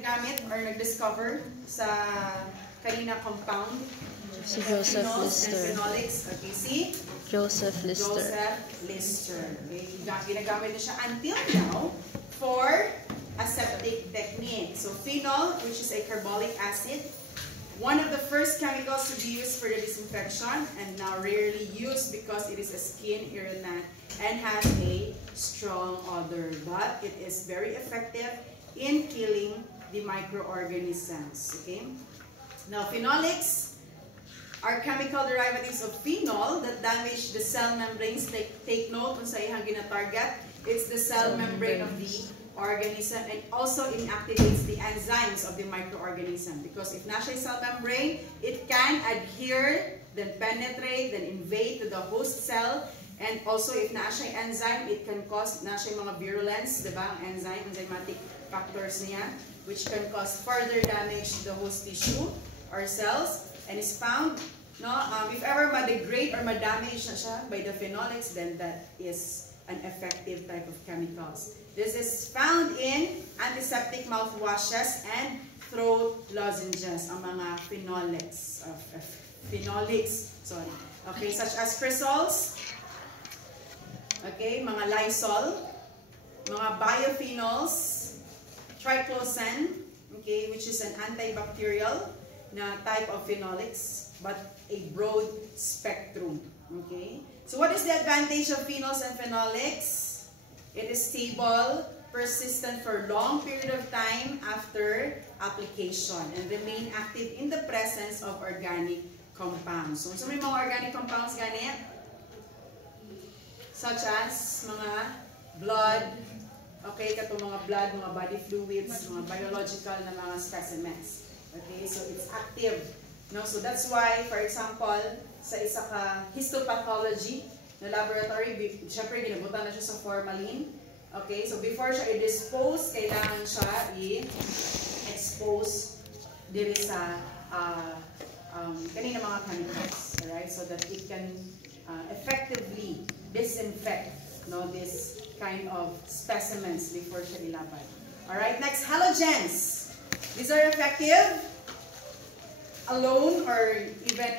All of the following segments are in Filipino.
naggamit or nag-discover sa kanina compound? Si Joseph Lister. Okay, si Joseph Lister. Joseph Lister. Okay, ginagamit na siya until now for aseptic technique. So phenol, which is a carbolic acid, one of the first chemicals to be used for the disinfection and now rarely used because it is a skin irritant and has a strong odor, but it is very effective in killing the microorganisms. Okay. Now phenolics are chemical derivatives of phenol that damage the cell membranes. Take note kung sa ihang gina-target. It's the cell membrane of the organism and also inactivates the enzymes of the microorganism. Because if nasa cell membrane, it can adhere, then penetrate, then invade to the host cell. And also if nasa enzyme, it can cause nasa mga virulence, diba? Ang enzyme, enzymatic factors niya, which can cause further damage to the host tissue or cells. And is found, no, if ever ma-degrade or ma-damage na siya by the phenolics, then that is an effective type of chemicals. This is found in antiseptic mouthwashes and throat lozenges, ang mga phenolics, okay, such as Crisols, okay, mga Lysol, mga biophenols, triclosan, okay, which is an antibacterial na type of phenolics, but a broad spectrum. Okay? So what is the advantage of phenols and phenolics? It is stable, persistent for long period of time after application, and remain active in the presence of organic compounds. So may mga organic compounds gani? Such as mga blood, okay, katong mga blood, mga body fluids, mga biological na mga specimens. Okay, so it's active. No? So that's why, for example, sa isa ka histopathology na laboratory, syempre ginabutan na siya sa formalin. Okay, so before siya i-dispose, kailangan siya i-expose diri sa kanina mga chemicals, right? So that it can effectively disinfect, no, this kind of specimens before siya ilabad. Alright, next, halogens. These are effective alone or even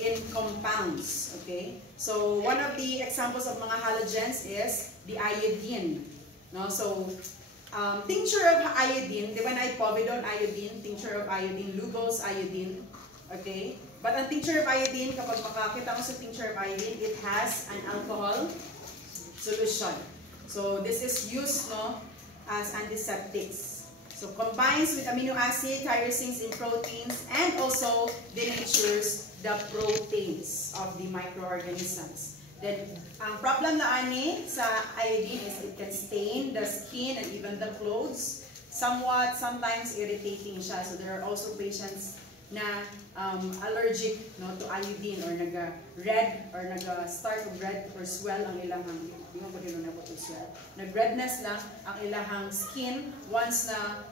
in compounds. Okay, so one of the examples of mga halogens is the iodine. No, so tincture of iodine, di ba na povidone iodine, tincture of iodine, Lugol's iodine. Okay, but ang tincture of iodine, kapag makakita mo sa tincture of iodine, it has an alcohol solution. So this is used, no, as antiseptics. So combines with amino acid, tyrosines in proteins, and also denatures the proteins of the microorganisms. Then, ang problem na ani sa iodine is it can stain the skin and even the clothes. Sometimes irritating siya. So there are also patients na allergic, no, to iodine or naga-red or naga-start of red or swell ang ilahang, hindi mo din na po to swell. Nag-redness na ang ilahang skin once na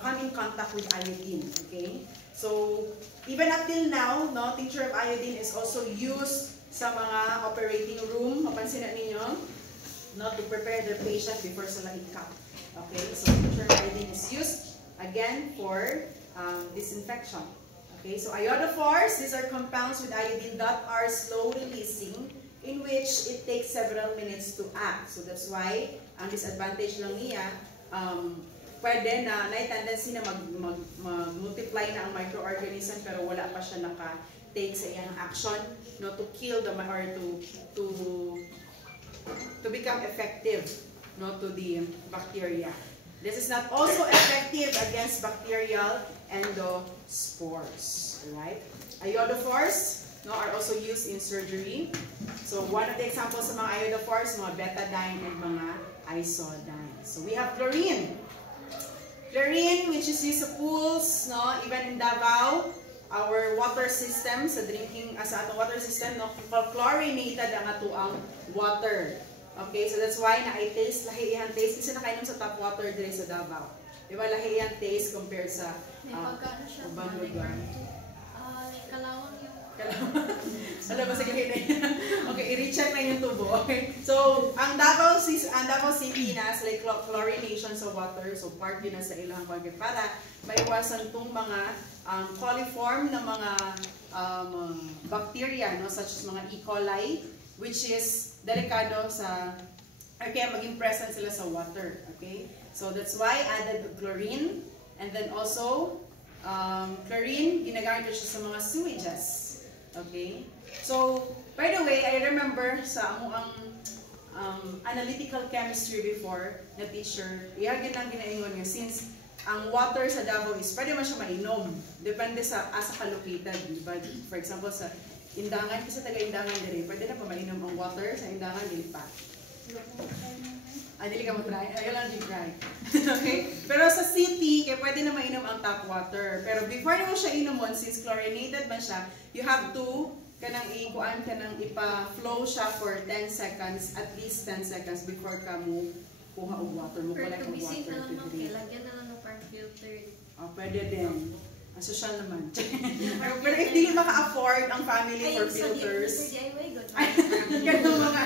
come in contact with iodine. Okay? So, even up till now, no, tincture of iodine is also used sa mga operating room. Mapansin na ninyo, no, to prepare their patient before sila i-cut. Okay? So, tincture of iodine is used again for disinfection. Okay, so iodophores, these are compounds with iodine that are slow releasing, in which it takes several minutes to act. So that's why ang disadvantage lang niya, pwede na tendency na mag-multiply na ang microorganism pero wala pa siya naka-take sa iyang action, no, to kill the or to become effective, no, to the bacteria. This is not also effective against bacterial endospores. Right? Iodophores, no, are also used in surgery. So one of the examples of mga iodophores, mga betadine and mga isodyne. So we have chlorine. Chlorine, which is used sa pools, no, even in Davao, our water system, sa drinking, sa atong water system, no, chlorinated ang atuang water. Okay, so that's why na-taste, lahi iyang taste, kasi nakainom sa tap water diri sa Davao. Diba, lahi iyang taste compared sa ubang lugar. Kalawang yung Alam mo, sige, okay, i-recheck na yung tubo, okay? So, ang Davao City na like chlorination sa water, so part yun na sa ilang pagkat para maiwasan itong mga coliform na mga bacteria, no, such as mga E. coli, which is delikado sa, or kaya maging present sila sa water, okay? So, that's why added chlorine, and then also, chlorine, ginagamit ko siya sa mga sewages. Okay? So, by the way, I remember sa amuang analytical chemistry before na teacher, ihagin ang ginaingon niya since ang water sa Davao is pwede man siya mainom. Depende sa asa ka located. Diba? For example, sa Indangan, kasi taga-Indangan din, pwede na pa mainom ang water sa Indangan, dili pa. Dili ka mo try? Ayaw lang di try. Okay? Pero sa city, kaya pwede na mainom ang tap water. Pero before mo siya inomon, since chlorinated man siya, you have to kanang ipa-flow siya for 10 seconds, at least 10 seconds before ka mo kuha og water. Mo collect ang water to drink. Lagyan na lang ng parang filter. Pwede din. Social naman. Pero if di maka-afford ang family for filters, kanong mga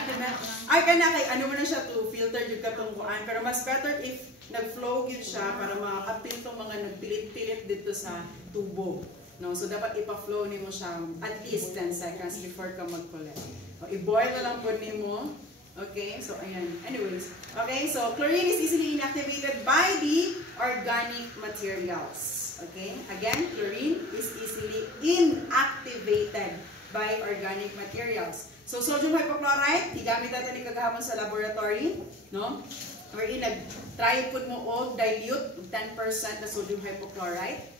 kay ano mo na siya to filter yung katungkuan. Pero mas better if nag-flow yun siya para makakapil itong mga nagpilit-pilit dito sa tubo. No? So dapat ipa-flow ni mo siya at least 10 seconds before ka mag-collect. I-boil na lang po ni mo. Okay, so ayan. Anyways, okay, so chlorine is easily inactivated by the organic materials. Okay, again, chlorine is easily inactivated by organic materials. So, sodium hypochlorite, igamit natin ni kagahapon sa laboratory, no? Wherein nag-try po mo o dilute 10% na sodium hypochlorite,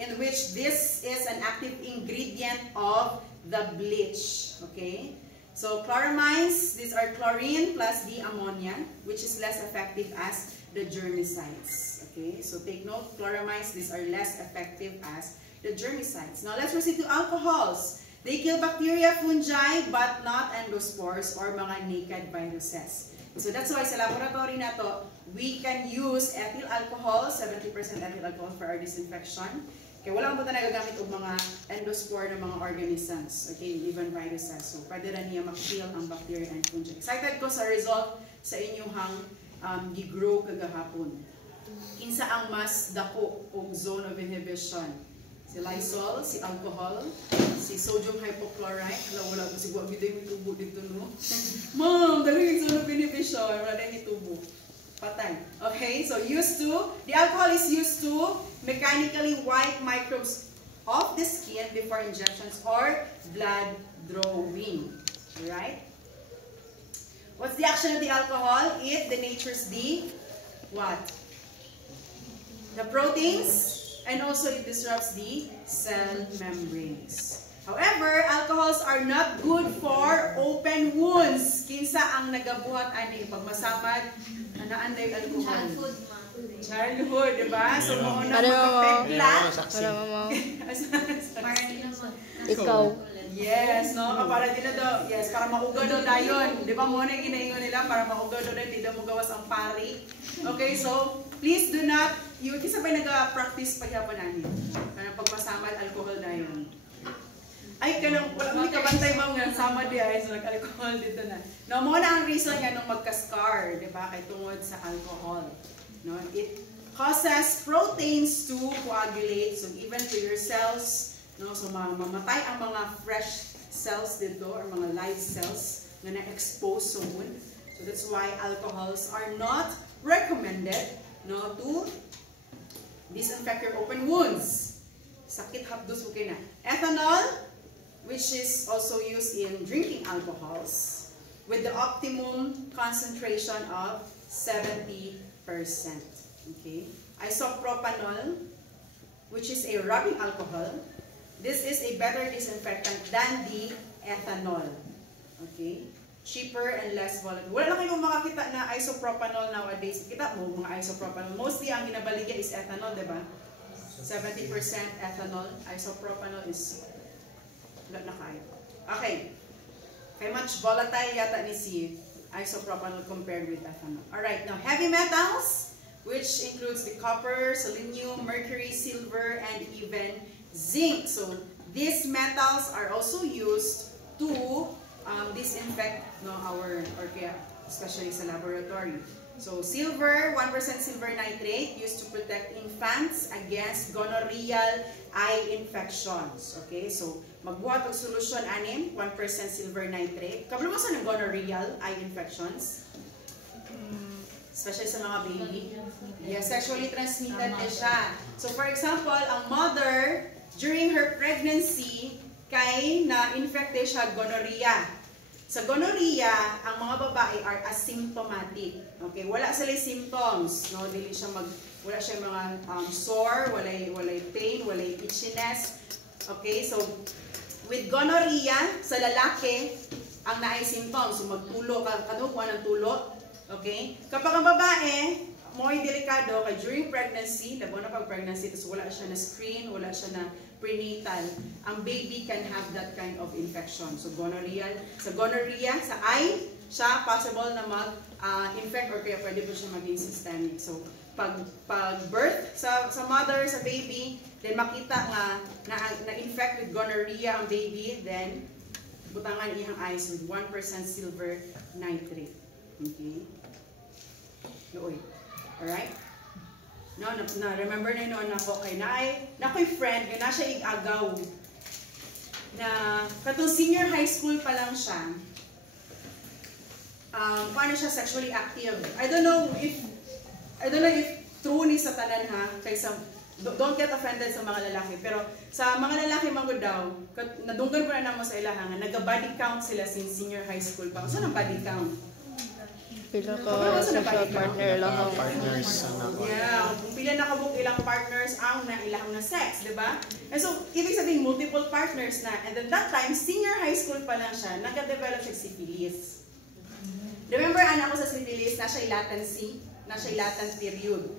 in which this is an active ingredient of the bleach. Okay? So, chloramines, these are chlorine plus the ammonia, which is less effective as the germicides. Okay, so take note, chloramines, these are less effective as the germicides. Now, let's proceed to alcohols. They kill bacteria, fungi, but not endospores or mga naked viruses. So that's why sa laboratory na to, we can use ethyl alcohol, 70% ethyl alcohol for our disinfection. Kaya wala mo nagagamit og mga endospore ng mga organisms, okay, even viruses. So, pwede na niya mag-kill ang bacteria and fungi. Excited ko sa result sa inyong gigrow kagahapon. Kinsa ang mas dako og zone of inhibition? Si Lysol, si alcohol, si sodium hypochlorite. Wala ko siguro biday mo tubo dito, no? Ma'am, dali yung zone of inhibition. Wala na yung tubo. Patay. Okay, so the alcohol is used to mechanically wipe microbes off the skin before injections or blood drawing. Alright? What's the action of the alcohol? It denatures the what? The proteins, and also it disrupts the cell membranes. However, alcohols are not good for open wounds. Kinsa ang nagabuhat ani pagmasamad anaan day alcohol. Childhood, diba? So mo na magpepla. Para mama. Ikaw. Yes, no? Para din na daw. Yes, para mauga daw dayon. Di ba mo na ginaingon nila para mauga daw din, di daw mo gawas ang pari. Okay, so please do not, kisa ba'y nag-practice paghapon namin? Kanang pagmasamad, alcohol dayon. Ay, kanang wala mo ikabantay mo nga sama di ay so nag-alcohol dito na. No, mo na ang reason nga nung magka-scar, di ba? Kay tungod sa alcohol. No, it causes proteins to coagulate, so even to your cells. No, so mamatay ang mga fresh cells dito or mga live cells na na-expose sa wound. So that's why alcohols are not recommended, no, to disinfect your open wounds. Sakit hapdos okay na. Ethanol, which is also used in drinking alcohols with the optimum concentration of 70%. Okay? Isopropanol, which is a rubbing alcohol. This is a better disinfectant than the ethanol. Okay? Cheaper and less volatile. Wala na kayong makakita na isopropanol nowadays. Kita mo, mga isopropanol. Mostly ang ginabaligya is ethanol, di ba? 70% ethanol. Isopropanol is wala na kayo. Okay. Kaya much volatile yata ni si isopropanol compared with ethanol. Alright, now heavy metals, which includes the copper, selenium, mercury, silver, and even zinc. So, these metals are also used to disinfect our kaya especially sa laboratory. So silver, 1% silver nitrate used to protect infants against gonorrheal eye infections. Okay, so magbuhat og solusyon anim, 1% silver nitrate. Kabalo mo sa ng gonorrheal eye infections? Especially sa mga baby. Yeah, sexually transmitted din siya. So for example, ang mother during her pregnancy kay na-infected siya gonorrhea. Sa gonorrhea, ang mga babae are asymptomatic. Okay, wala sila symptoms, no? Wala siya mga sore, walay pain, walay itchiness. Okay, so with gonorrhea sa lalaki, ang naay symptoms, so magtulo ka, kuha ng tulo. Okay? Kapag ang babae, more delikado kay during pregnancy, labo na pag pregnancy, tapos wala siya na screen, wala siya na prenatal, ang baby can have that kind of infection. So gonorrhea, sa eye, siya possible na mag-infect or kaya pwede po siya maging systemic. So pag birth sa mother, sa baby, then makita nga na-infect with gonorrhea ang baby, then butangan iyang eyes with 1% silver nitrate. Okay? Noy. Alright? No, remember na noon ako kay nakoy friend, na siya igagaw. Na katong senior high school pa lang siya. Paano siya sexually active? I don't know if true ni sa tanan ha, kaysa don't get offended sa mga lalaki, pero sa mga lalaki mangod daw, nadunggan ko na namo sa ilaha nga naga-body count sila since senior high school pa. Saan ang body count? Pila ka sexual partner lang ang partners. Yeah, kung pila nakabuk ilang partners ang ilang na sex, di ba? And so, ibig sabihin, multiple partners na. And then that time, senior high school pa lang siya, nag-develop siya syphilis. Remember, anak ko sa syphilis, nasa latent period.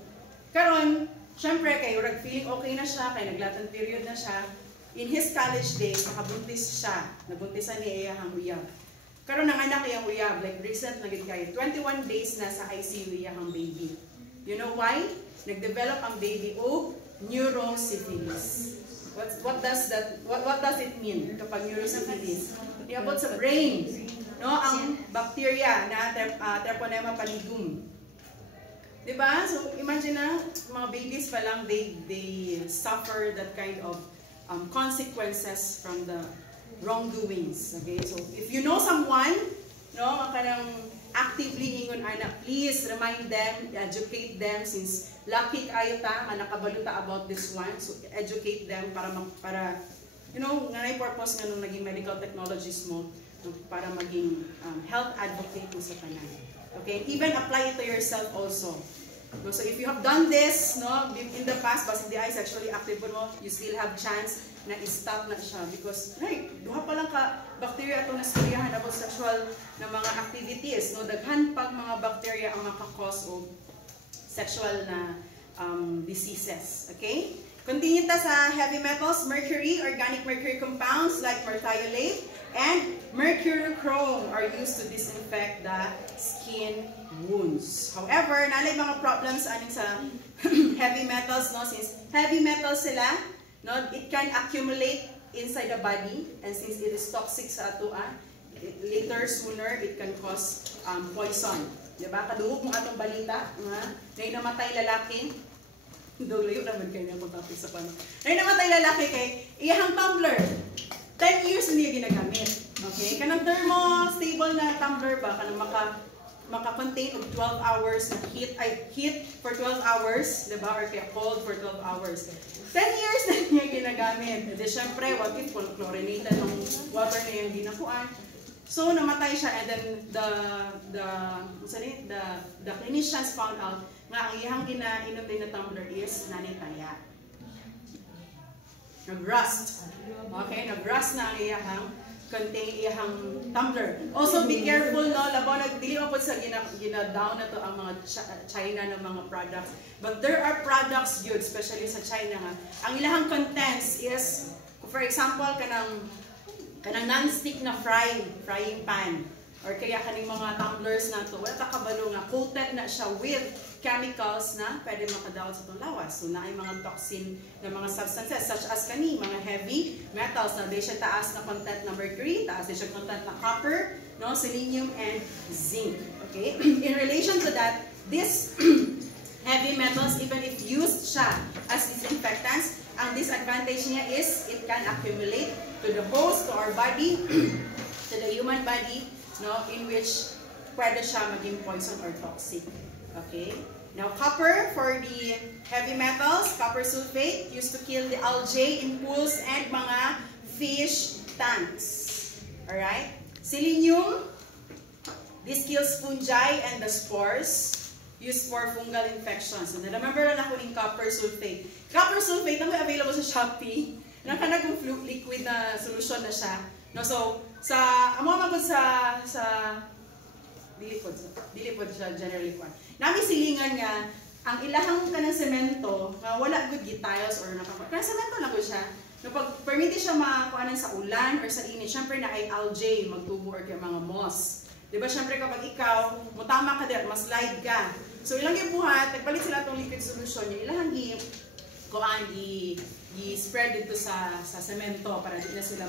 Karon, syempre, kay feeling okay na siya, kay nag-latent period na siya. In his college days, nakabuntis siya. Nabuntisan ni Iyahang uyab. Karon nanganak iyang uyab, like recent naging kayo, 21 days na sa ICU iyang baby. You know why? Nag-develop ang baby og neurosyphilis. What does it mean kapag neurosyphilis? Iabot sa brain, no? Ang bacteria na Treponema pallidum. Diba? So imagine na mga babies pa lang they suffer that kind of consequences from the wrongdoings. Okay, so if you know someone, no, kanang actively ingon anak, please remind them, educate them, since lucky kayo ta nga nakabaluta about this one. So educate them para you know nga purpose nga nung naging medical technologies mo, para maging health advocate mo sa tanan. Okay, even apply it to yourself also. No, so if you have done this, no, in the past, but hindi ay sexually active mo, you still have chance na i-stop na siya because duha pa lang ka bacteria atong nasturyahan about sexual na mga activities, no, daghan pag mga bacteria ang makakause og sexual na diseases. Okay, continue ta sa heavy metals. Mercury, organic mercury compounds like merthiolate and mercurochrome are used to disinfect the skin wounds. However, nalay mga problems aning sa heavy metals, no, since heavy metals sila, no, it can accumulate inside the body, and since it is toxic sa atoa, later, sooner, it can cause poison. Diba? Kaduhog mo atong balita, may namatay lalaki, dulayo naman kayo na mag-topic sa pano. May namatay lalaki kay iyahang tumbler. 10 years niya ginagamit. Okay? Kanang thermostable na tumbler ba, kanang maka-contain of 12 hours na heat for 12 hours, diba? Or kaya cold for 12 hours. 10 years na niya ginagamit. Di syempre, what if chlorinated ng water na yung ginakuan. So, namatay siya, and then the clinicians found out nga ang iyang ginainom din na tumbler is nanitaya. Nag-rust. Okay, nag-rust na ang iyang contain iyang tumbler. Also, be careful, no? Labaw, dili mo po sa gina-down na to ang mga China na mga products. But there are products good, especially sa China nga. Ang ilang contents is, for example, kanang non-stick na frying pan. or kaya kaning mga tumblers na to, wala kabalo nga coated na siya with chemicals na pwede makadawat sa itong lawas. So na ay mga toxin na mga substances such as kani mga heavy metals na di siya taas na content na mercury, taas di siya content na copper, no, selenium and zinc. Okay? In relation to that, this heavy metals, even if used siya as disinfectants, ang disadvantage niya is it can accumulate to the host, to our body, to the human body, no, in which pwede siya maging poison or toxic. Okay? Now, copper for the heavy metals, copper sulfate, used to kill the algae in pools and mga fish tanks. Alright? Selenium, this kills fungi and the spores, used for fungal infections. So, na-remember lang ako ng copper sulfate. Copper sulfate, na may available sa Shopee. Nakanagong liquid na solution na siya. No, so, amo magod sa dili pod siya generally kwan. Nami silingan nga ang ilahang kanang semento nga wala good tiles or kanang semento lang gud siya. No, pag permit siya makuanan sa ulan or sa init, syempre na ay algae magtubo or kay mga moss. Diba, syempre kapag ikaw, mutama ka diyan, mas-slide ka. So, ilang ibuhat, nagpalit sila itong liquid solution, yung ilang i-spread dito sa semento para di na sila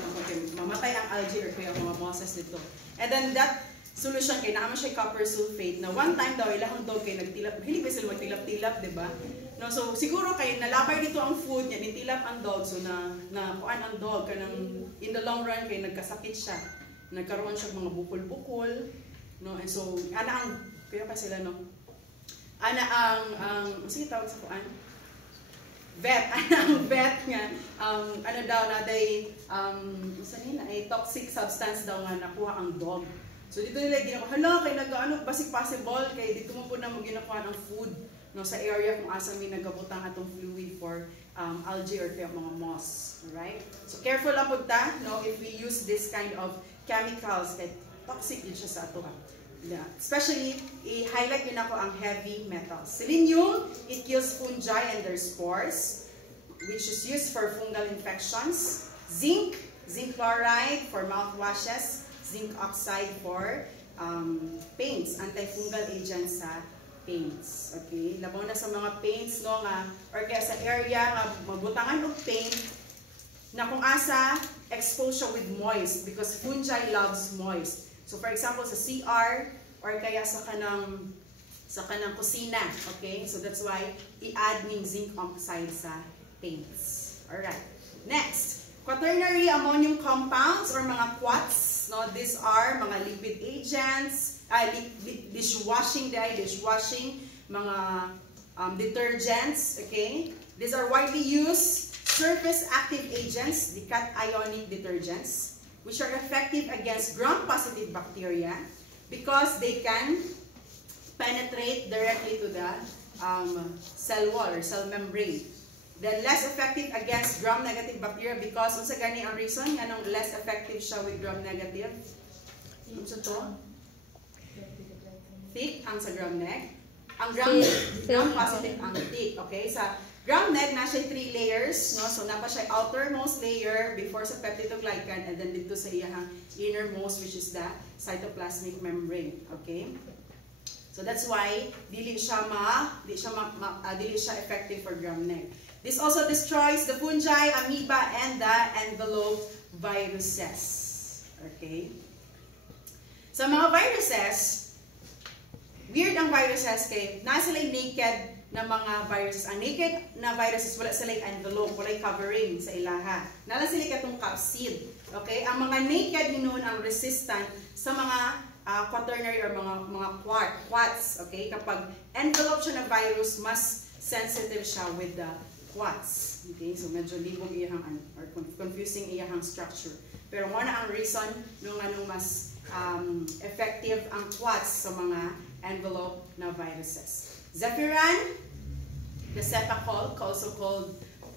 mamatay ang algae or kaya mga mosses dito. And then that solution kay naman siya copper sulfate na one time daw ilang dog kay nagtilap, hindi ba sila magtilap-tilap, diba? No, so, siguro kay nalabay dito ang food niya, nitilap ang dog, so na kuan ang dog, kanang in the long run kay nagkasakit siya. Nagkaroon siya mga bukol-bukol, no? And so, ana ang, kaya pa sila, no? Ana ang sige tawag sa kuan? Vet, ana ang vet nga, ano daw na day, ay toxic substance daw nga nakuha ang dog. So, dito nila ginakuha, hala, kay nag-ano, basic possible, kay dito mo po na mo ginakuha ng food, no? Sa area kung asa may nagabutang atong fluid for algae or kaya mga moss, alright? So, careful lang po ta, no? If we use this kind of chemicals that toxic din siya sa ato. Yeah. Especially, i-highlight yun ako ang heavy metals. Selenium, it kills fungi and their spores, which is used for fungal infections. Zinc, zinc chloride for mouthwashes. Zinc oxide for paints, antifungal agents sa paints. Okay? Labaw na sa mga paints, no, nga, or kaya sa area nga mabutangan og paint, na kung asa, exposure with moist because fungi loves moist. So for example, sa CR or kaya sa kanang kusina, okay? So that's why i-add ning zinc oxide sa paints. Alright. Next, quaternary ammonium compounds or mga quats, no? These are mga liquid agents, dishwashing, mga detergents, okay? These are widely used surface active agents, the cationic detergents, which are effective against gram-positive bacteria because they can penetrate directly to the cell wall or cell membrane. Then less effective against gram-negative bacteria because unsa gani ang reason anong less effective siya with gram-negative? Unsa to? Thick ang sa gram-neg. Ang gram-positive ang thick. Okay? Sa gram-neg na siya 3 layers, no? So napa siya outermost layer before sa peptidoglycan and then dito sa iyang innermost which is the cytoplasmic membrane, okay? So that's why dili siya effective for gram-neg. This also destroys the fungi, amoeba and the envelope viruses. Okay? Sa mga viruses, weird ang viruses kay nasa sila naked na mga viruses. Ang naked na viruses, wala sila envelope, wala covering sa ilaha. Nala sila katong capsid. Okay? Ang mga naked hinuon ang resistant sa mga quaternary or mga quats. Okay? Kapag envelope siya na virus, mas sensitive siya with the quats. Okay? So medyo libog iyahang or confusing iyahang structure. Pero muna ang reason nung anong mas effective ang quats sa mga envelope na viruses. Zephyran, the cepacol,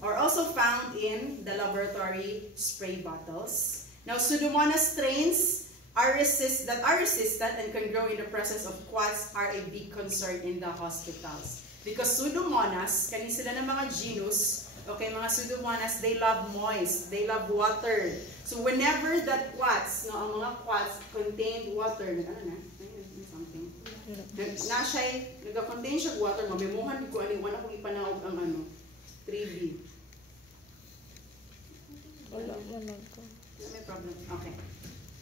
also found in the laboratory spray bottles. Now, Pseudomonas strains that are resistant and can grow in the presence of quats are a big concern in the hospitals. Because Pseudomonas, kani sila ng mga genus, Okay, mga Pseudomonas, they love moist, they love water. So whenever that quats, no, ang mga quats contained water, something. Na siya, nag-contain siya water, mabimuhan ko ano, wala kong ipanawag ang ano, 3B. Wala mo lang ko. May problem. Okay.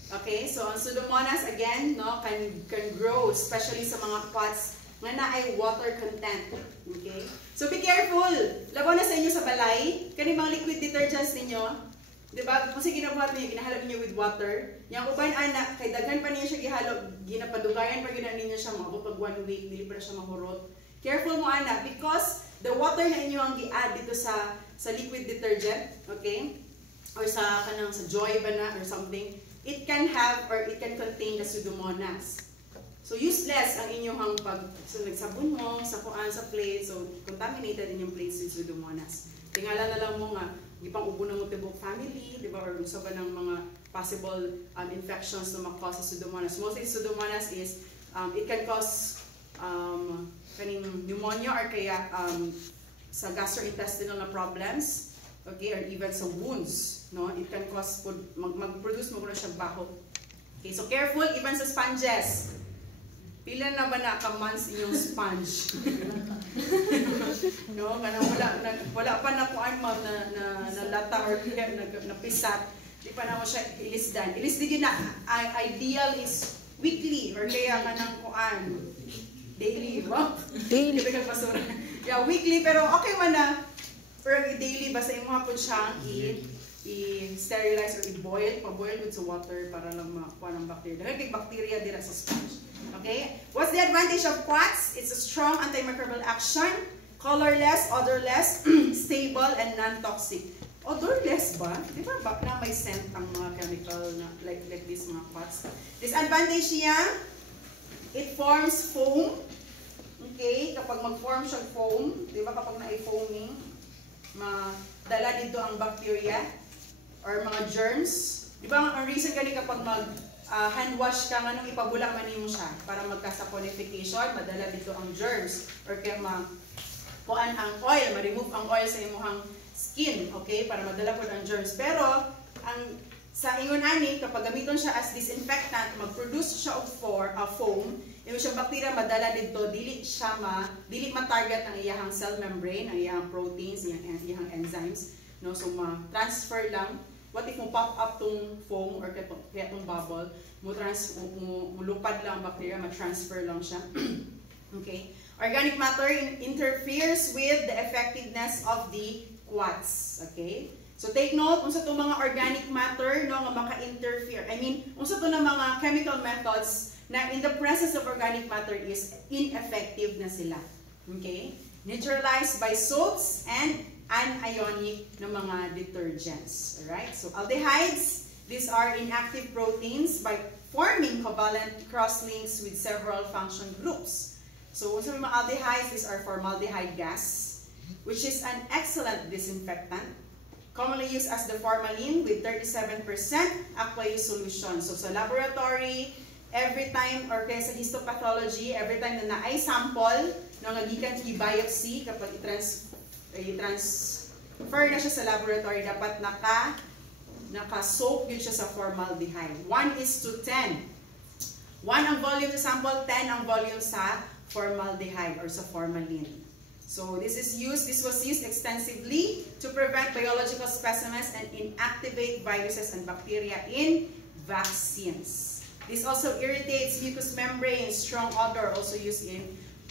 Okay, so ang Pseudomonas again, no, can grow especially sa mga pots nga na ay water content. Okay? So be careful. Laban na sa inyo sa balay, kani mga liquid detergents ninyo, 'di ba? Kung sige ginabuhat niyo, ginahalo niyo with water. Yang uban ana kay daghan pa niyo siya gihalo, ginapadugayan pa gyud ninyo siya mga pag 1 week dili pa siya mahurot. Careful mo ana because the water na inyo ang gi-add dito sa liquid detergent, okay? Or sa kanang sa Joy ba na or something, it can have or it can contain the Pseudomonas. So useless ang inyong so nagsabon mo sa kuan sa plate, so contaminated inyong plates with Pseudomonas. Tingala na lang mo nga gipang ubo ng tibok family, di ba, or usa ba ng mga possible infections na makause sa Pseudomonas. Mostly Pseudomonas is it can cause kaning pneumonia or kaya sa gastrointestinal na problems, okay, or even sa wounds, no? It can cause mag-produce mo na siya baho. Okay, so careful even sa sponges. Pila na ba na ka-months inyong sponge? No, kanang wala pa na kuan ma'am na lata or napisat. Di pa na mo siya ilisdan. Ilisdan na ideal is weekly or kaya kanang kuan daily, ba? Daily. Yeah, weekly pero okay man na. Pero daily basta imo hapon siyang i-sterilize or i-boil, pa-boil with sa water para lang makuha ng bacteria. Dahil may bacteria dira sa sponge. Okay? What's the advantage of quartz? It's a strong antimicrobial action, colorless, odorless, stable, and non-toxic. Odorless ba? Di ba na may scent ang mga chemical na like this mga quartz? Disadvantage niya, it forms foam. Okay? Kapag mag-form siya foam, di ba kapag na-foaming, madala dito ang bacteria or mga germs. Di ba ang reason gani kapag hand wash ka, anong ipabula man mo siya para magka-saponification, madala dito ang germs or kaya kuan ang oil, ma-remove ang oil sa imuhang skin, okay, para madala po ang germs. Pero ang sa ingon ani kapag gamiton siya as disinfectant, mag-produce siya of foam, yung siyang bacteria madala dito, dili ma-target ang iyahang cell membrane, ang iyahang proteins, iyahang enzymes, no? So ma-transfer lang. What if mo pop up tong foam or kaya tong bubble, mulupad lang ang bacteria, ma-transfer lang siya. Okay? Organic matter interferes with the effectiveness of the quartz. Okay? So take note, unsa to mga organic matter no nga maka-interfere. I mean, unsa to na mga chemical methods na in the presence of organic matter is ineffective na sila. Okay? Neutralized by soaps and anionic na mga detergents. Alright? So aldehydes, these are inactive proteins by forming covalent crosslinks with several function groups. So sa mga aldehydes, these are formaldehyde gas, which is an excellent disinfectant, commonly used as the formalin with 37% aqueous solution. So sa laboratory, every time, or kaya sa histopathology, every time na na-ay sample, na nagikan i-biopsy, kapag i-transfer na siya sa laboratory, dapat naka-soak yun siya sa formaldehyde. 1:10. 1 ang volume sa sample, 10 ang volume sa formaldehyde or sa formalin. So this was used extensively to prevent biological specimens and inactivate viruses and bacteria in vaccines. This also irritates mucous membrane, strong odor, also used in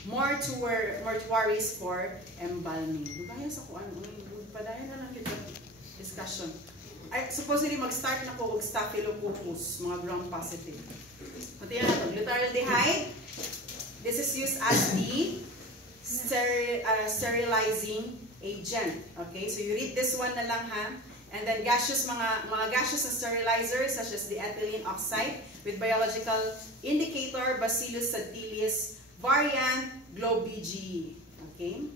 mortuaries for embalming. Dugaya sa kuan, padayon na lang kita discussion. I supposedly mag-start na ko og staphylococcus, mga gram positive. Pati na to, glutaraldehyde. This is used as the sterilizing agent. Okay, so you read this one na lang ha. And then gaseous mga gaseous sterilizers such as the ethylene oxide with biological indicator Bacillus subtilis variant Globigi. Okay?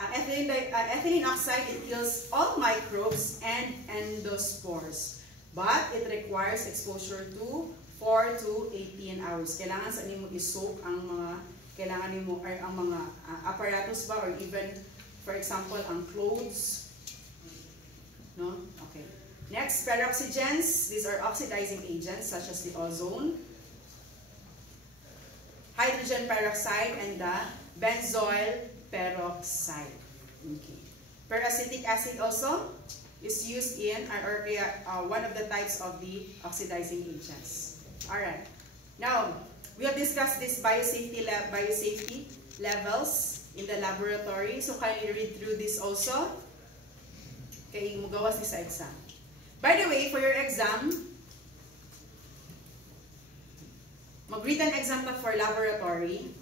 Ethylene oxide, it kills all microbes and endospores. But it requires exposure to 4 to 18 hours. Kailangan sa nimo i-soak ang mga kailangan nimo or ang mga apparatus ba or even For example, ang clothes. No? Okay. Next, peroxygens. These are oxidizing agents such as the ozone, hydrogen peroxide, and the benzoyl peroxide. Okay. Peracetic acid also is used in one of the types of the oxidizing agents. Alright. Now, we have discussed this biosafety levels in the laboratory. So, kindly read through this also. Okay, magawas this sa exam. By the way, for your exam, mag-written exam na for laboratory.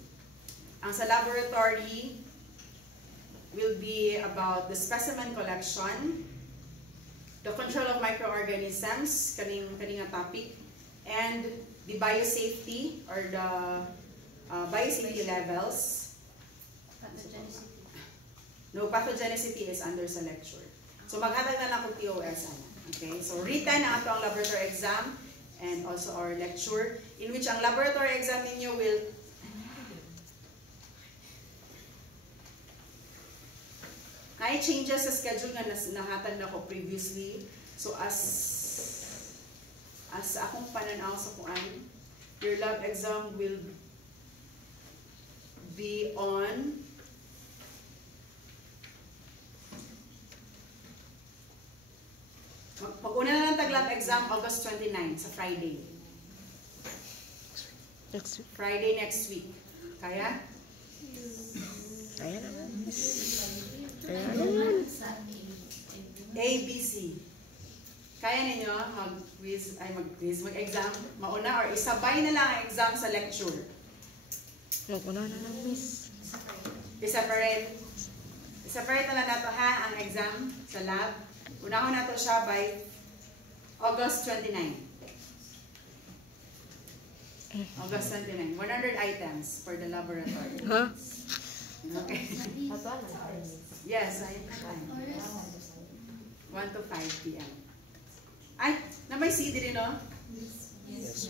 Ang sa laboratory will be about the specimen collection, the control of microorganisms, kaning topic, and the biosafety or the biosafety levels. Pathogenicity. No, pathogenicity is under sa lecture. So maghatag na lang kung TOS. Okay, so written ang ato ang laboratory exam and also our lecture, in which ang laboratory exam ninyo will may changes sa schedule nga nahatag na ko previously. So as akong pananaw sa kuan, your lab exam will be on mag-una na lang tag-lab exam August 29 sa Friday. Next week. Friday next week. Kaya? Kaya naman. A, B, C. Kaya ninyo mag-exam, mauna or isabay na lang ang exam sa lecture. Mag-una na lang, miss. I-separate na lang nato ha ang exam sa lab. Unahon nato siya by August 29. August 29. 100 items for the laboratory. Huh? Okay. Yes, I am time. 1 to 5 p.m. Ay, na may CD rin, no? Yes, miss.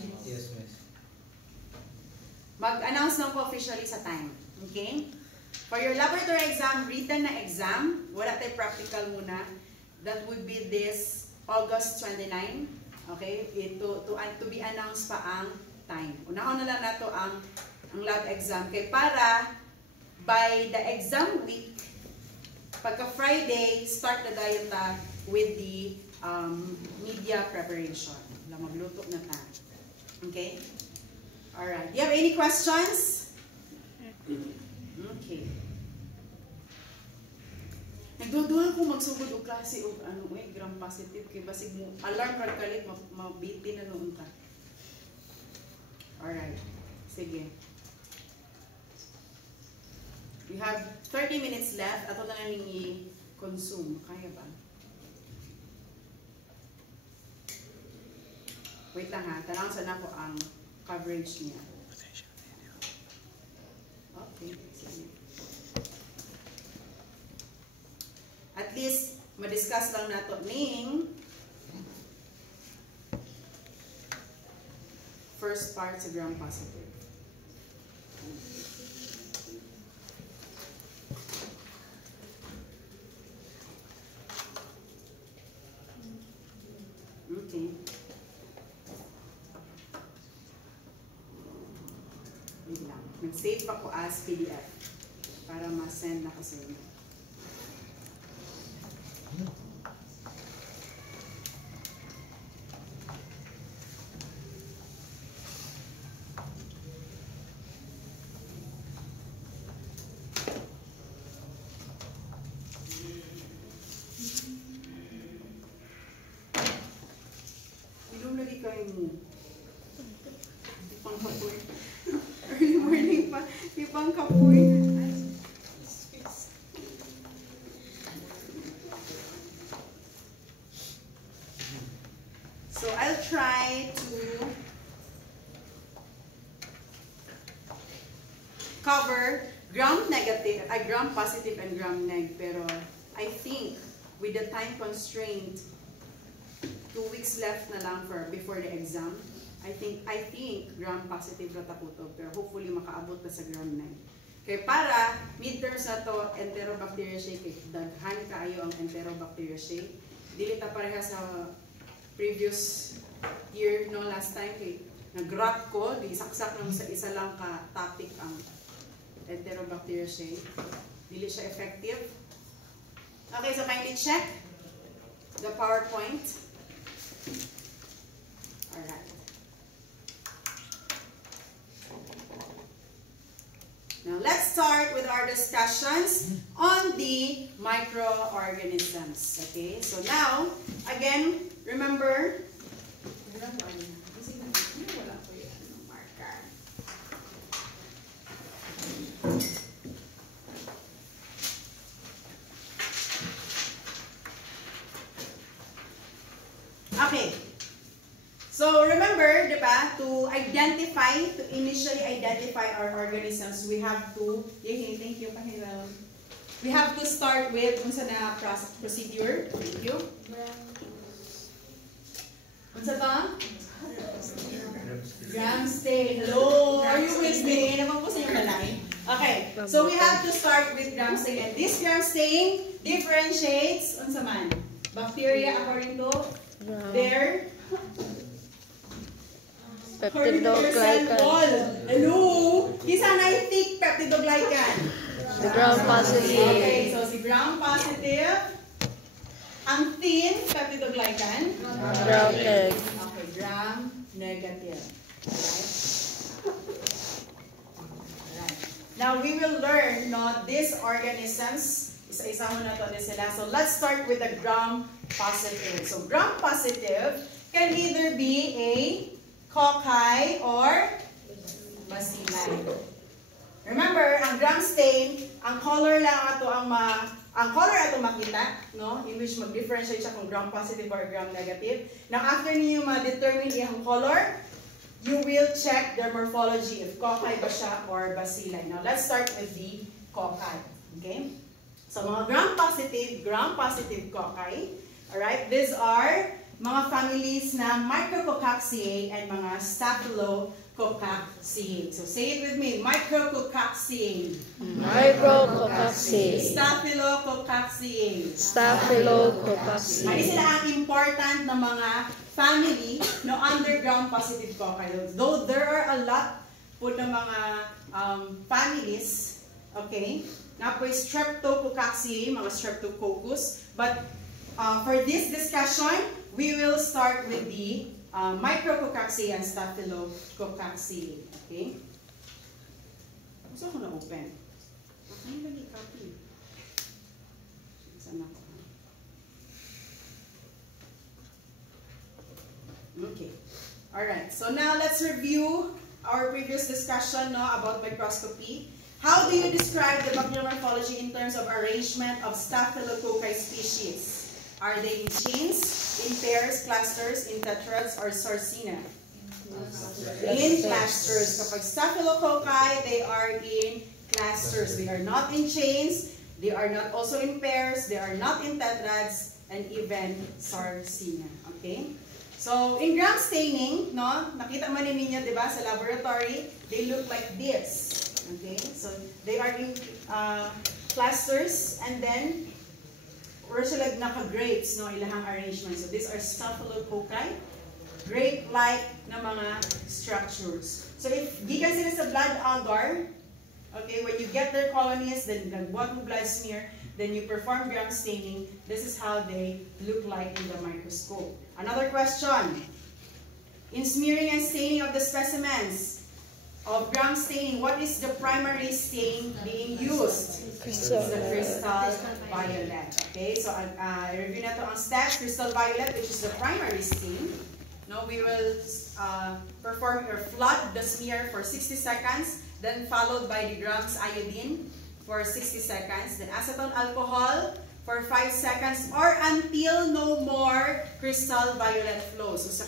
Mag-announce lang po officially sa time. Okay? For your laboratory exam, written na exam, wala tayo practical muna. That would be this August 29. Okay? To be announced pa ang time. Unahon na lang nato ang lab exam. Kaya para by the exam week, pagka Friday, start na tayo with the media preparation. Magluto na ta. Okay? Alright. Do you have any questions? Okay. Nagduduhan ko magsugod og klase og gram positive kay basig mo alarm card kalit mabitin na noon ta. Alright. Sige. We have 30 minutes left. Ato na lang i-consume. Kaya ba? Wait lang ha. Tanong sana ko ang coverage niya. Okay. Sige. At least, ma-discuss lang nato ning first part sa gram positive. Okay. Wait lang. Mag-save ako as PDF para ma-send na ko sa inyo. Ilong lagi kayo mo. Di pang kapoy. Early morning pa. Di pang kapoy. So I'll try to cover gram positive and gram neg, pero I think with the time constraint, 2 weeks left na lang before the exam, I think gram positive rata ko to, pero hopefully makaabot na sa gram neg. Kay para midterms na to Enterobacteriaceae kay daghan kaayo ang Enterobacteriaceae. Dili ta pareha sa previous year no last time kay nag-grab ko, di saksak lang sa isa lang ka topic ang Enterobacteriaceae. Dili siya effective. Okay, so kindly check the PowerPoint. Alright. Now, let's start with our discussions on the microorganisms. Okay, so now, again, remember, okay. So remember, diba, to initially identify our organisms, we have to, thank you, Pahilal. We have to start with, unsa na procedure? Thank you. Unsa ba? Gram stain. Hello, are you with me? Naman po sa inyong balay. Okay, so we have to start with gram stain. And this gram stain differentiates, unsa man? Bacteria according to their peptidoglycan. Hello! Kisa na yung thick peptidoglycan? The gram-positive. Okay, so si gram-positive. Ang thin peptidoglycan? Gram-neg. Okay, gram-negative. Alright? Alright. Now, we will learn these organisms. Isa-isa mo na to sila. So, let's start with the gram-positive. So, gram-positive can either be a cocci or bacilli. Remember, ang gram stain, ang color lang ato ang color ato makita, no? In which mag-differentiate siya kung gram positive or gram negative. Now, after niyo ma-determine yung color, you will check their morphology if cocci ba siya or bacilli. Now, let's start with the cocci. Okay? So, mga gram-positive cocci. Alright? These are mga families na Micrococcaceae and mga Staphylococcaceae. So say it with me, Micrococcaceae. Micrococcaceae. Staphylococcaceae. Staphylococcaceae. Ay sila ang important na mga family no underground positive cocci. Though there are a lot po na mga families, okay, na po Streptococcaceae, mga Streptococcus, but for this discussion, we will start with the Micrococcaceae and Staphylococcaceae. Okay? Gusto ko na open. Okay, lagi copy. Saan ako? Okay. Alright, so now let's review our previous discussion about microscopy. How do you describe the bacterial morphology in terms of arrangement of Staphylococci species? Are they in chains, in pairs, clusters, in tetrads, or sarcina? In clusters. Kapag Staphylococci, they are in clusters. They are not in chains, they are not also in pairs, they are not in tetrads, and even sarcina. Okay? So, in gram staining, nakita man ninyo, di ba, sa laboratory, they look like this. Okay? So, they are in clusters, and then or sila naka-grapes, ilahang arrangement. So these are Staphylococci, grape-like na mga structures. So if gikan sila sa blood agar, okay, when you get their colonies, then nagbuhat mo blood smear, then you perform gram staining. This is how they look like in the microscope. Another question. In smearing and staining of the specimens of gram staining, what is the primary stain being used? Crystal The crystal violet. Okay, so review na to ang steps. Crystal violet, which is the primary stain. No, we will perform or flood the smear for 60 seconds, then followed by the grams iodine for 60 seconds, then acetone alcohol for 5 seconds, or until no more crystal violet flows. So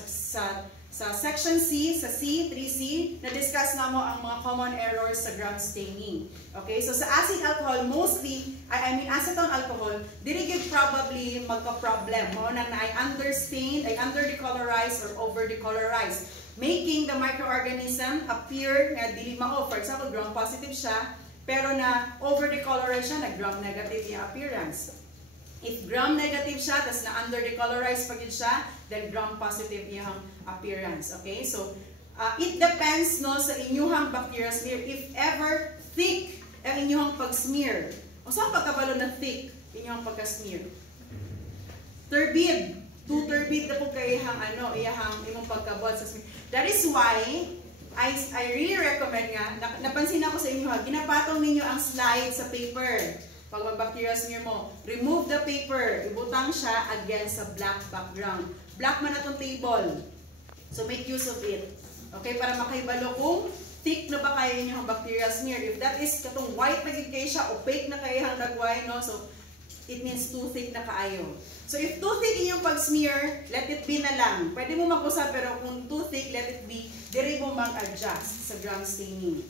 sa section C, sa C, 3C, na-discuss na mo ang mga common errors sa gram staining. Okay, so sa acid alcohol, mostly, I mean acetone alcohol, dili gyud probably magka-problem. Mo na ay understained, ay under-decolorized, or over-decolorized, making the microorganism appear nga dili mao. For example, gram-positive siya, pero na over-decolorize siya, nag-gram-negative yung appearance. If gram-negative siya, tas na-under-decolorize pag yun siya, then gram-positive yung appearance. Okay? So, it depends no sa inyuhang bacterial smear. If ever thick ang inyuhang pag-smear. O saan pagkabalo na thick inyuhang pagka-smear? Turbid. Too turbid na po kayo iyahang imong pagkabot sa smear. That is why, I really recommend nga, napansin ako sa inyo ha, ginapatong ninyo ang slide sa paper. Pag mag-bacterial smear mo, remove the paper, ibutang siya against a black background. Black man na itong table. So make use of it. Okay, para makaibalo kung thick na ba kayo inyo ang bacterial smear. If that is katong white na kayo siya, opaque na kayo ang nagway, no? So, it means too thick na kaayo. So, if too thick inyong pag-smear, let it be na lang. Pwede mo magbusa, pero kung too thick, let it be. Diri mo mag-adjust sa gram staining.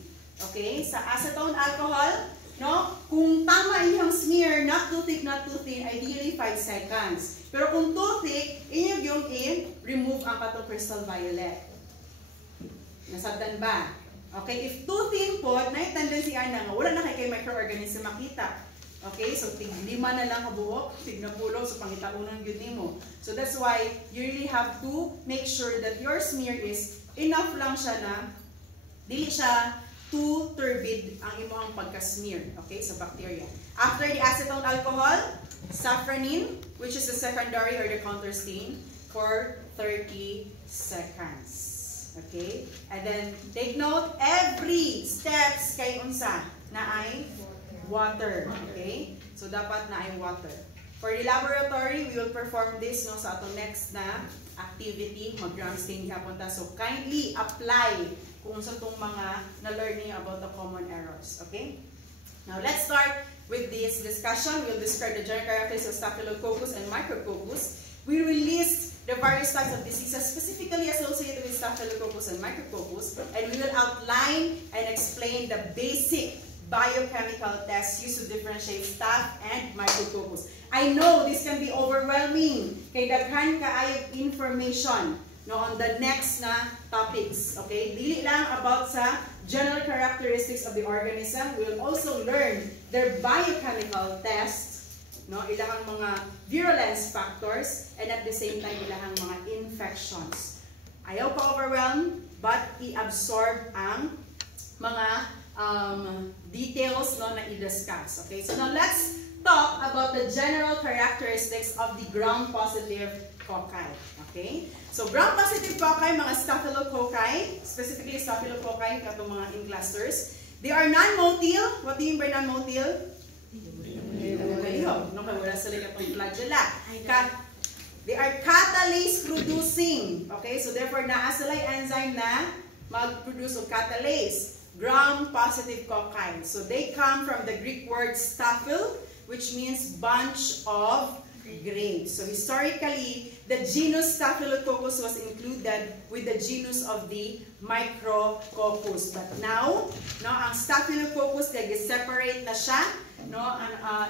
Okay? Sa acetone alcohol, no? Kung tama inyong smear, not too thick, not too thin, ideally 5 seconds. Pero kung too thick, inyong yung remove ang katong crystal violet. Nasabdan ba? Okay? If too thin po, na tendency nga, wala na kay microorganism makita. Okay, so tig-5 na lang kabuok, tig-10, so pangitaunan yun nimo. So that's why you really have to make sure that your smear is enough lang siya na dili siya too turbid ang imong pagka-smear, okay, sa bacteria. After the acetone alcohol, safranin, which is the secondary or the counter stain, for 30 seconds. Okay? And then take note, every steps kay unsa na ay water. Okay? So, dapat na ay water. For the laboratory, we will perform this no, sa atong next na activity. Mag-gram stain hapon ta. So, kindly apply kung sa itong mga na-learning about the common errors. Okay? Now, let's start with this discussion. We'll describe the general characteristics of Staphylococcus and Micrococcus. We will list the various types of diseases specifically associated with Staphylococcus and Micrococcus, and we will outline and explain the basic biochemical tests used to differentiate Staph and Micrococcus. I know this can be overwhelming. Kay daghan kaayo information no on the next na topics. Okay? Dili lang about sa general characteristics of the organism. We will also learn their biochemical tests, no, ilahang mga virulence factors, and at the same time ilahang mga infections. Ayaw pa overwhelm, but i-absorb ang mga details no, na i-discuss. Okay, so now let's talk about the general characteristics of the gram-positive cocci. Okay, so gram-positive cocci, mga staphylococci, specifically staphylococci, katong mga in clusters, they are non-motile. What do you mean by non-motile? They are catalase producing. Okay, so therefore naa sila enzyme na mag-produce of catalase. Gram-positive cocci. So they come from the Greek word staphyle, which means bunch of grapes. So historically, the genus Staphylococcus was included with the genus of the Micrococcus. But now, no, ang Staphylococcus, nag-separate na siya no,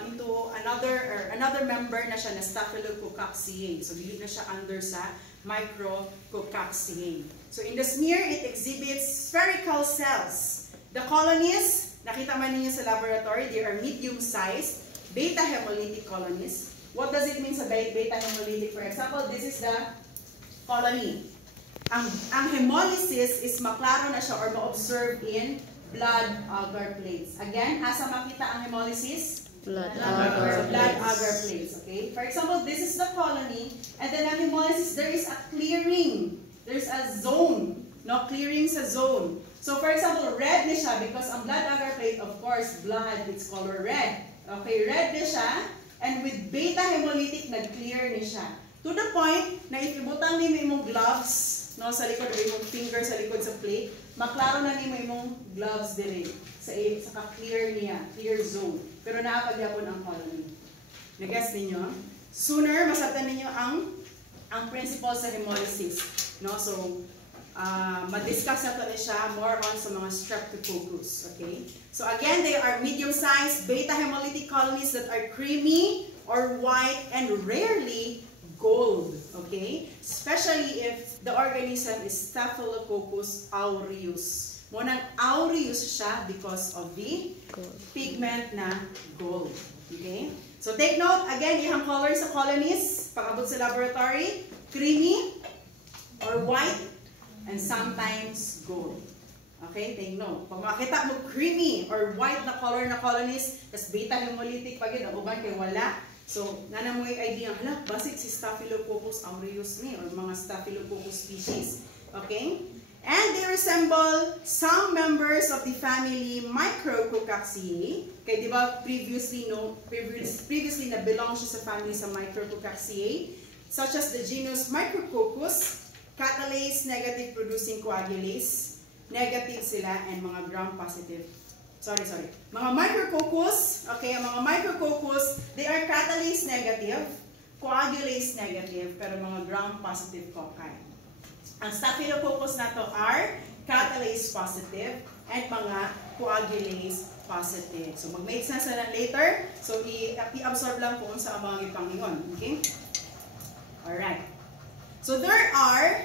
into another member na siya na Staphylococcaceae. So dili na siya under sa Micrococcaceae. So in the smear, it exhibits spherical cells. The colonies, nakita man ninyo sa laboratory, they are medium-sized beta hemolytic colonies. What does it mean sa beta hemolytic? For example, this is the colony. Ang hemolysis is maklaro na siya or ma-observe in blood agar plates. Again, asa makita ang hemolysis? Blood agar plates. Okay? For example, this is the colony, and then ang hemolysis, there is a clearing. There's a zone. No, clearing sa zone. So, for example, red na siya because ang blood agar plate, of course, blood, it's color red. Okay, red na siya, and with beta hemolytic, nag-clear ni siya. To the point na if ibutang nimo imong gloves, no, sa likod o imong finger sa likod sa plate, maklaro na nimo imong gloves dire sa ka-clear niya, clear zone. Pero naapagyapon ang colony. Na-guess ninyo? Sooner, masabtan ninyo ang principle sa hemolysis. No? So, ma-discuss natin siya more on sa mga streptococcus. Okay? So again, they are medium-sized beta hemolytic colonies that are creamy or white and rarely gold. Okay? Especially if the organism is Staphylococcus aureus. Munang aureus siya because of the pigment na gold. Okay? So take note, again, ihang color sa colonies, pag-abot sa laboratory, creamy or white, and sometimes gold. Okay, take note. Pag makita mo creamy or white na color na colonies, tas beta hemolytic pag yun, ang uban kay wala. So, nga na mo yung idea, hala, basic si Staphylococcus aureus ni, or mga Staphylococcus species. Okay? And they resemble some members of the family Micrococcaceae. Okay, di ba previously na belong siya sa family sa Micrococcaceae, such as the genus Micrococcus, catalase negative producing coagulase, negative sila, and mga gram-positive. Mga Micrococcus, okay, mga Micrococcus, they are catalase negative, coagulase negative, pero mga gram-positive cocci. Ang Staphylococcus na to are catalase positive and mga coagulase positive. So, mag-make sense na lang later. So, i-absorb lang kung sa mga ipangingon. Okay? Alright. So, there are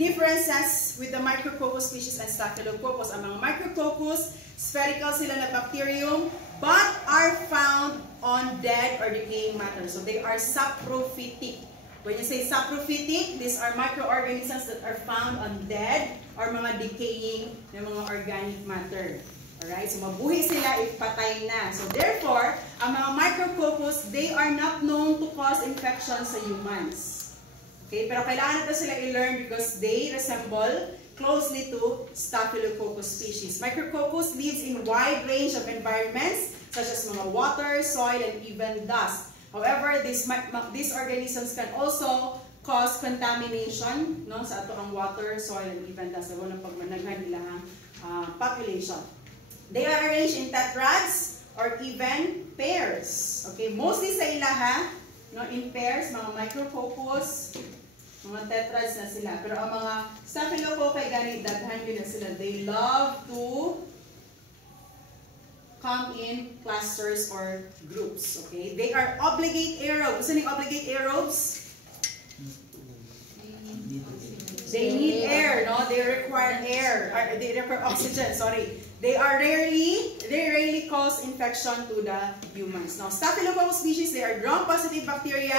differences with the Micrococcus species and Staphylococcus. Ang mga Micrococcus, spherical sila na bacterium, but are found on dead or decaying matter. So they are saprophytic. When you say saprophytic, these are microorganisms that are found on dead or mga decaying na mga organic matter. Alright? So mabuhi sila if patay na. So therefore, ang mga Micrococcus, they are not known to cause infection sa humans. Okay, pero kailangan natin sila i-learn because they resemble closely to Staphylococcus species. Micrococcus lives in wide range of environments such as mga water, soil, and even dust. However, these organisms can also cause contamination, no, sa ato ang water, soil, and even dust. Sa unang pagmanaghan nila ang population. They are arranged in tetrads or even pairs. Okay, mostly sa ilaha, no, in pairs, mga Micrococcus, mga tetrads na sila. Pero ang mga Staphylococci, ganit, daghan yun na sila. They love to come in clusters or groups. Okay? They are obligate aerobes. Gusto niyo obligate aerobes? They need air, no? They require air. They require oxygen, sorry. They rarely cause infection to the humans. Now, Staphylococcus species, they are gram-positive bacteria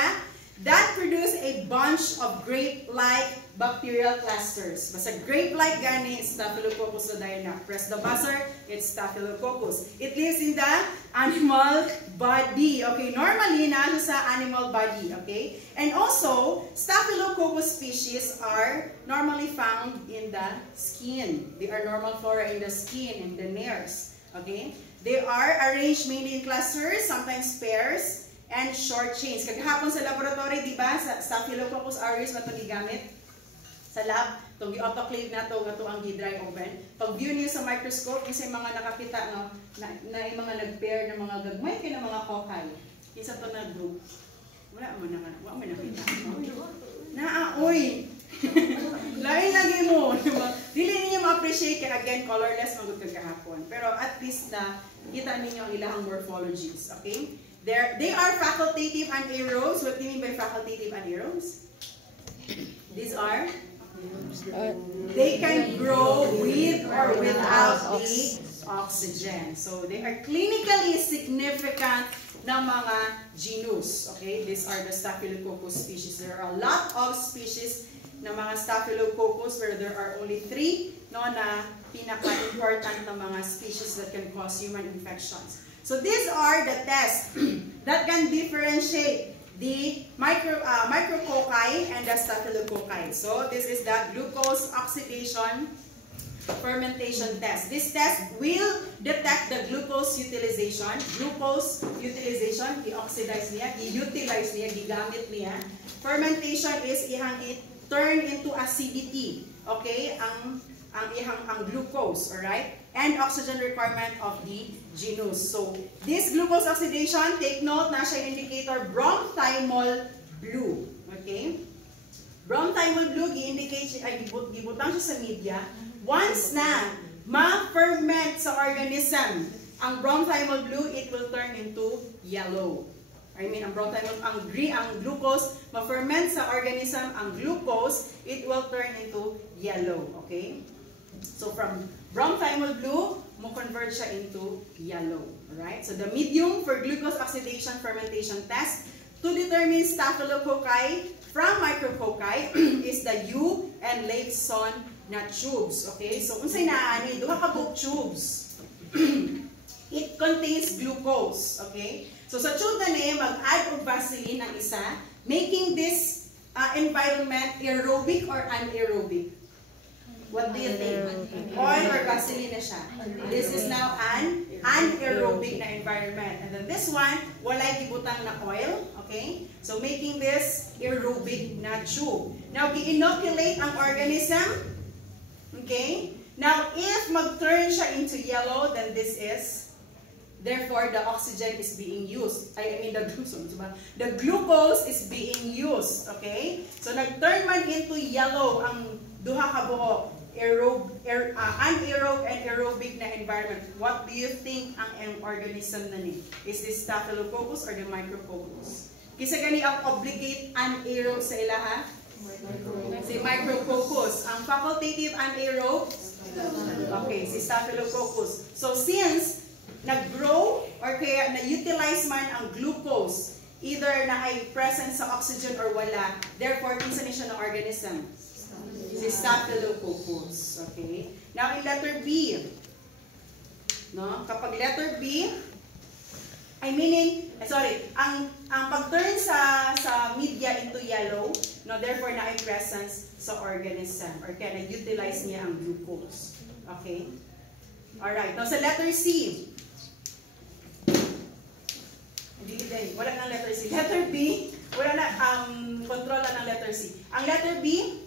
that produce a bunch of grape-like bacterial clusters. Basta grape-like gani, Staphylococcus na press the buzzer, it's Staphylococcus. It lives in the animal body. Okay, normally, nasa sa animal body. Okay? And also, Staphylococcus species are normally found in the skin. They are normal flora in the skin, in the nares. Okay? They are arranged mainly in clusters, sometimes pairs, and short chains. Kagahapon sa laboratory, di ba, sa Staphylococcus aureus na ito gigamit sa lab, itong i-autoclave na ito, ito ang i-dry oven. Pag view niyo sa microscope, isa yung mga nakakita na yung mga nag-pair ng mga gagmay kayo ng mga cocci. Isa ito na group. Wala mo nakita. Naaoy! Lain lagi mo. Dili ninyo ma-appreciate kaya again, colorless magod kagahapon. Pero at least na kita ninyo ang ilang morphologies. Okay? They are facultative anaerobes. What do you mean by facultative anaerobes? These are? They can grow with or without the oxygen. So they are clinically significant na mga genus. Okay? These are the Staphylococcus species. There are a lot of species na mga Staphylococcus where there are only 3 no, na pinaka-important na mga species that can cause human infections. So these are the tests that can differentiate the micrococci and the Staphylococci. So this is the glucose oxidation fermentation test. This test will detect the glucose utilization. Glucose utilization, i-oxidize niya, i-utilize niya, gigamit niya. Fermentation is turn into acidity. Okay? Ang glucose, alright? And oxygen requirement of the genus. So, this glucose oxidation, take note, na siya indicator bronchthymol blue. Okay? Bronchthymol blue, i-indicate siya, gibutang siya sa media. Once na ma-ferment sa organism ang bronchthymol blue, it will turn into yellow. I mean, ang glucose, ma-ferment sa organism ang glucose, it will turn into yellow. Okay? So from brown thymol blue, mo convert siya into yellow. Alright? So the medium for glucose oxidation fermentation test to determine staphylococci from micrococci is the U and Leibson na tubes. Okay? So unsay naani duha ka buok tubes. It contains glucose. Okay? So sa tube na ni mag-add og Vaseline ang isa, making this environment aerobic or anaerobic. What do you think? Oil or Vaseline na siya? This is now an anaerobic na environment. And then this one, walay gibutang na oil. Okay? So making this aerobic na tube. Now, gi-inoculate ang organism. Okay? Now, if mag-turn siya into yellow, then this is, therefore, the oxygen is being used. The glucose is being used. Okay? So, nag-turn man into yellow ang duha ka buok. Anaerobic and aerobic na environment. What do you think ang organism na ni? Is this Staphylococcus or the Micrococcus? Kisa gani ang obligate anaerobe sa ilaha? Si Micrococcus. Ang facultative anaerobe? Okay, si Staphylococcus. So since nag-grow or kaya na-utilize man ang glucose, either na ay present sa oxygen or wala, therefore, kinsa ni siya na organism? Si Staphylococcus. Okay? Now, in letter B, no? Kapag letter B, ang pag-turn sa media into yellow, no? Therefore, na ay presence sa organism or kaya na-utilize niya ang glucose. Okay? Alright. Now, sa letter C, wala na letter C. Letter B, wala na, control na ng letter C. Ang letter B,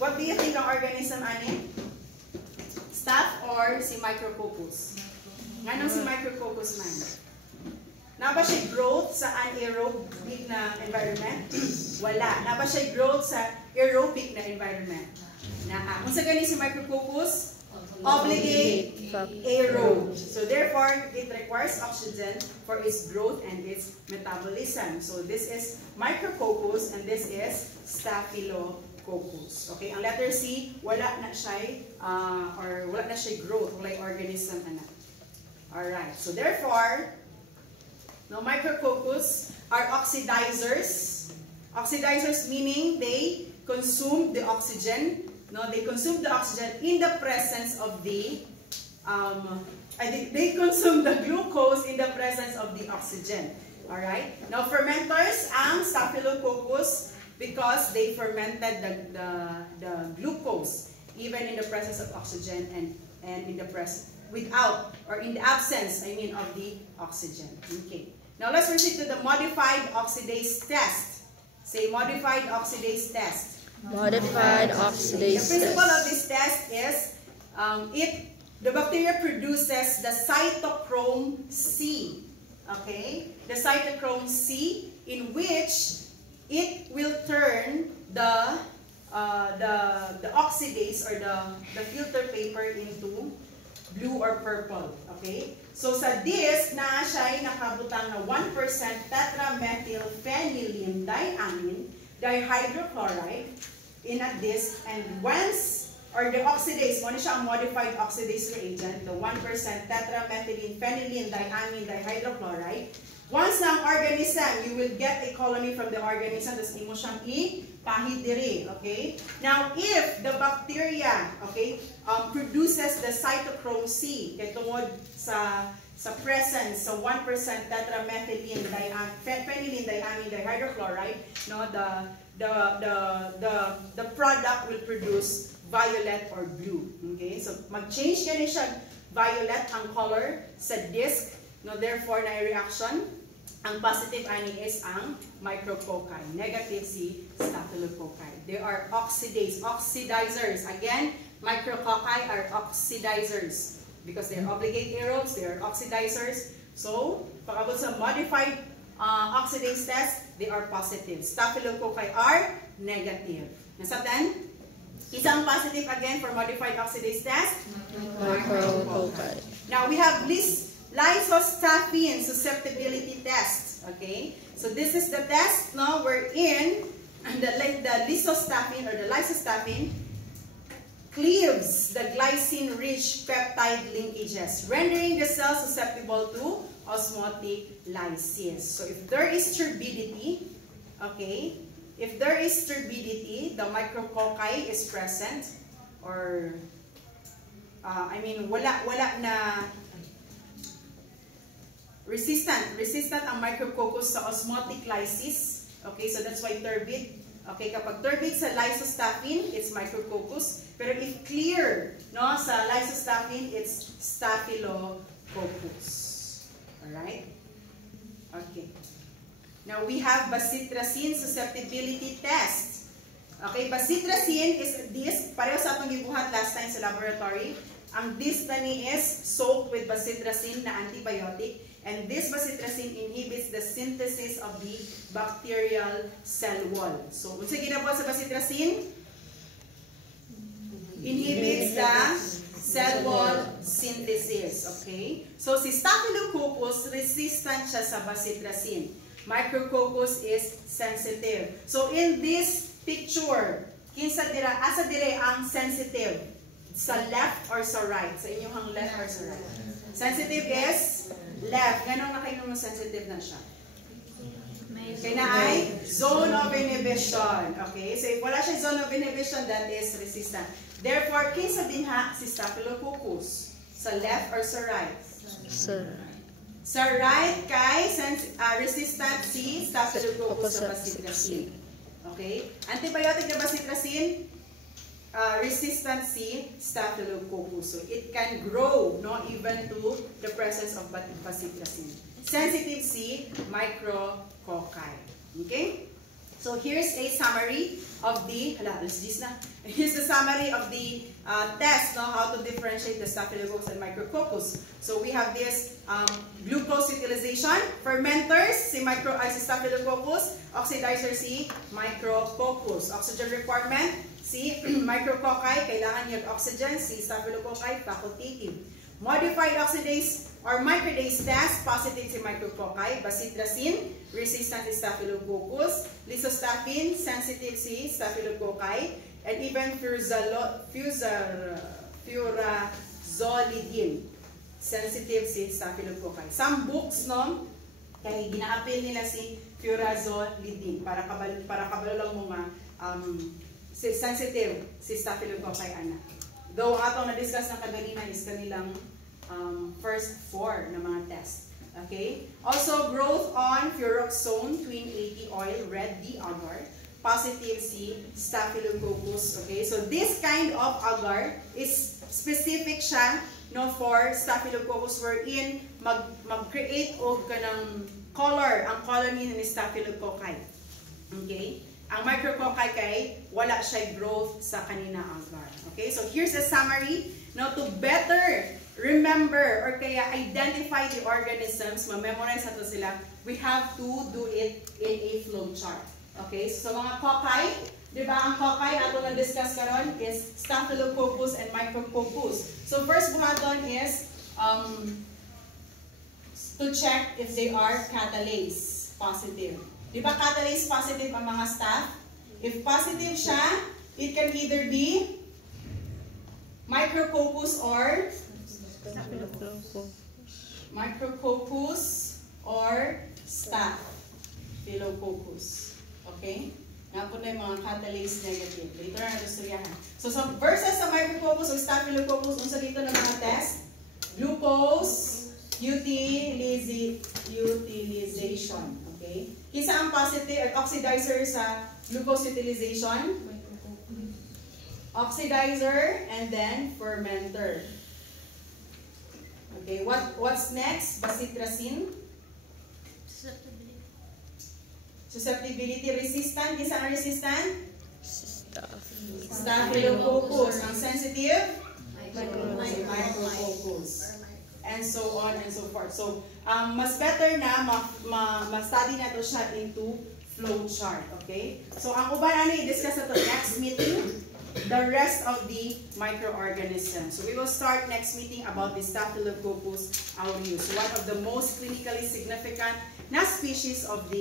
what do you think ang organism ani? Staph or si Micrococcus? Nganong si Micrococcus man? Na ba siya growth sa anaerobic na environment? Wala. Na ba siya growth sa aerobic na environment? Naa. Kung sa gani si Micrococcus, obligate aerobe. So therefore, it requires oxygen for its growth and its metabolism. So this is Micrococcus and this is Staphylococcus. Okay, ang letter C, wala na siya growth, wala organism ana. Alright, so therefore, no, Micrococcus are oxidizers. Oxidizers meaning they consume the oxygen. No, they consume the oxygen in the presence of the they consume the glucose in the presence of the oxygen. All right. Now fermenters ang Staphylococcus because they fermented the glucose even in the presence of oxygen and in the without or in the absence, of the oxygen. Okay. Now let's proceed to the modified oxidase test. Say modified oxidase test. Modified oxidase The principle test. of this test is the bacteria produces the cytochrome C. Okay? The cytochrome C in which it will turn the oxidase or the filter paper into blue or purple. Okay? So sa this na siya nakabutang na 1% tetramethylphenylene diamine dihydrochloride in a disc, and once, or the oxidase, mo na siya ang modified oxidase reagent, the 1% tetramethylphenylene diamine dihydrochloride. Once na ang organism, you will get a colony from the organism, tapos imo siyang ipahid diri, okay? Now, if the bacteria, okay, produces the cytochrome C, kay tungod sa presence sa 1% tetramethylene phenylene diamine dihydrochloride, no, the product will produce violet or blue. Okay, so mag-change ka siya violet ang color sa disc, no, therefore na reaction. Ang positive ani is ang micrococci, negative si staphylococci. They are oxidizers. Again, micrococci are oxidizers because they are obligate aerobes, they are oxidizers. So, pagabot sa modified oxidase test, they are positive. Staphylococci are negative. Nasabtan? Isang positive again for modified oxidase test? Micrococci. Now, we have lysostaphine susceptibility test. Okay? So, this is the test, no, wherein the lysostaphine or the lysostaphine cleaves the glycine-rich peptide linkages, rendering the cell susceptible to osmotic lysis. So if there is turbidity, okay, if there is turbidity, the micrococci is present, or wala na resistant ang micrococcus sa osmotic lysis. Okay, so that's why turbid. Okay, kapag turbid sa lysostaphine, it's micrococcus. Pero if clear, no, sa lysostaphine, it's staphylococcus. Alright? Okay. Now, we have bacitracin susceptibility test. Okay, bacitracin is this, pareho sa atong gibuhat last time sa laboratory. Ang this tani is soaked with bacitracin na antibiotic. And this bacitracin inhibits the synthesis of the bacterial cell wall. So, unsa ginabuhat sa bacitracin? Inhibits the cell wall synthesis. Okay? So, si Staphylococcus, resistant siya sa bacitracin. Micrococcus is sensitive. So, in this picture, asa dire ang sensitive? Sa left or sa right? Sa inyong left or sa right? Sensitive is left. Ganon na kayo nung sensitive na siya. Kaya na ay zone of inhibition. Okay? So, if wala siya zone of inhibition, that is resistant. Therefore, kinsa din ha si Staphylococcus? Sa left or sa right? Sa right kay resistant si Staphylococcus sa bacitracin. Okay? Antibiotic na bacitracin, resistant si Staphylococcus. So it can grow, no, even to the presence of bacitracin. Sensitive si micrococci. Okay? So here's a summary of the, here's the summary of the test, no, how to differentiate the Staphylococcus and micrococcus. So we have this glucose utilization, fermenters, si Staphylococcus, oxidizer si micrococcus. Oxygen requirement, si micrococci, kailangan niya oxygen, si Staphylococci, facultative. Modified oxidase or microdase test, positive si micrococci. Bacitracin, resistant si Staphylococcus. Lysostaphine, sensitive si Staphylococci. And even furazolidine, sensitive si Staphylococci. Some books, no, kaya gina-appeal nila si furazolidine para kabalo lang mo nga sensitive si Staphylococci ana. Though atong na-discuss na kaganina is kanilang first 4 na mga test. Okay? Also, growth on furoxone, twin 80 oil, red D agar, positive si Staphylococcus. Okay? So, this kind of agar is specific siya, no, for Staphylococcus wherein mag-create o kanang color, ang colony ni Staphylococci. Okay? Ang micrococci kay wala siya growth sa kanina agar. Okay? So, here's a summary. Now, to better remember or kaya identify the organisms, ma-memorize nato sila, we have to do it in a flow chart. Okay? So, mga cocci, di ba ang cocci ato na-discuss karon is Staphylococcus and micrococcus. So, first buhaton is to check if they are catalase positive. Di ba catalase positive ang mga staph? If positive siya, it can either be micrococcus or Staphylococcus. Okay? Nga po na yung mga catalase negative. Later na natusturyahan. So, versus sa micrococcus o Staphylococcus, unsa dito na mga test? Glucose utilization. Okay? Isa ang positive at oxidizer sa glucose utilization. Oxidizer and then fermenter. Okay, what's next? Bacitracin. Susceptibility. Resistant. Isa ang resistant? Staphylococcus. Ang sensitive? Micrococcus. And so on and so forth. So, mas better na ma-study na to siya into flow chart. Okay? So, ang uban ano i-discuss na to next meeting, the rest of the microorganisms. So, we will start next meeting about the Staphylococcus aureus, one of the most clinically significant na species of the